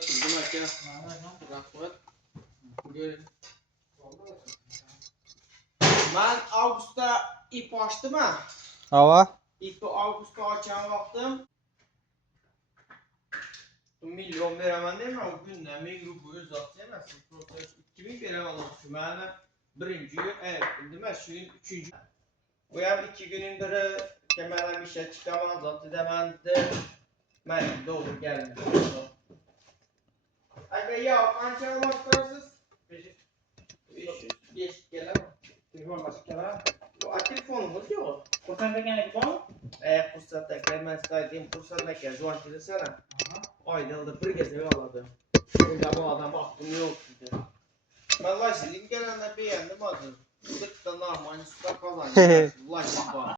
Götürdüm aka. Rahmat. Görün. Ben Ağustos'ta ip açtım ha. Hava. İpi Ağustos'ta açan vaktim. Milyon veremem değil mi? O günden bir grubu uzatayamazsın. Proses 2000 veremem olsun. Ben birinci gün, evet, değil şu gün üçüncü. Bu hem 2 günün biri kemerden bir şey çıkamaz. Zaten demendi. Ben de olur gelmedi. Aga ya, kança almaktarsınız? 500 gelemem. Telefon başka kere. Bu telefonumuz yok. Kursan tekenlik var mı? Fırsat ekler, ben istediğim fırsat ekler. Şu an sana. Ayda bir kez eve aladım. Öyle bu adam aklım yok dedi. Ben Laşil'in gelende beğendim adı. Sıkta Narman, sıkta kazandı. Laşil var.